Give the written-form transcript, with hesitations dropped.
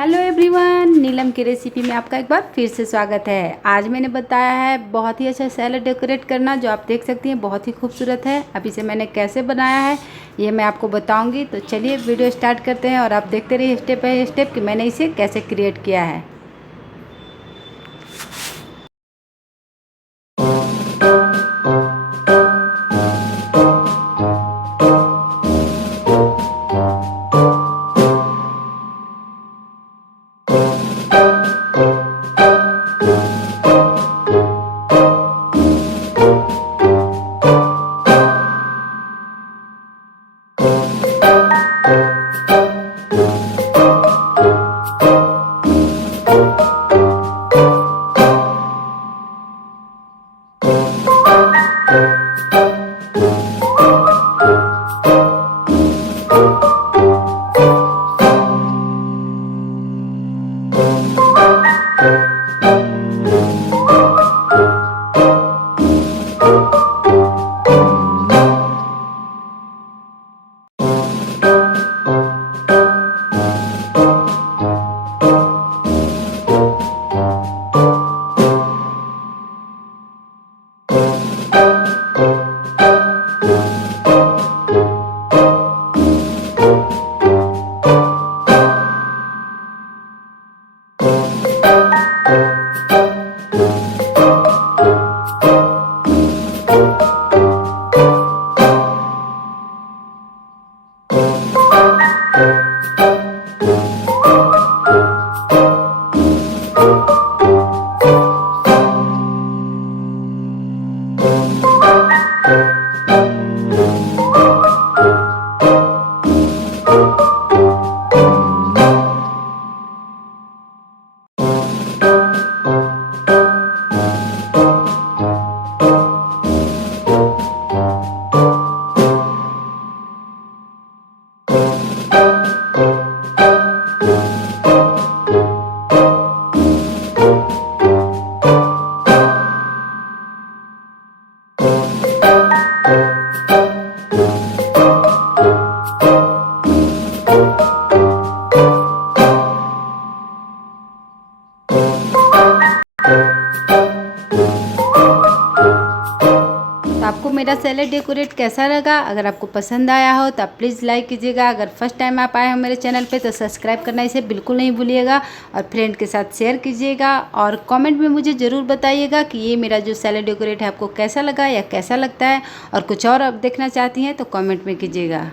Hello everyone, नीलम की recipe में आपका एक बार फिर से स्वागत है। आज मैंने बताया है बहुत ही अच्छा सैलेड डेकोरेट करना, जो आप देख सकती हैं बहुत ही खूबसूरत है। अब इसे मैंने कैसे बनाया है ये मैं आपको बताऊंगी। तो चलिए वीडियो स्टार्ट करते हैं और आप देखते रहिए स्टेप बाय स्टेप कि मैंने इसे कैसे क्रिएट किया है। तो आपको मेरा सैलेड डेकोरेट कैसा लगा? अगर आपको पसंद आया हो तो आप प्लीज़ लाइक कीजिएगा। अगर फर्स्ट टाइम आप आए हो मेरे चैनल पे तो सब्सक्राइब करना इसे बिल्कुल नहीं भूलिएगा और फ्रेंड के साथ शेयर कीजिएगा। और कमेंट में मुझे ज़रूर बताइएगा कि ये मेरा जो सैलेड डेकोरेट है आपको कैसा लगा या कैसा लगता है, और कुछ और आप देखना चाहती हैं तो कमेंट में कीजिएगा।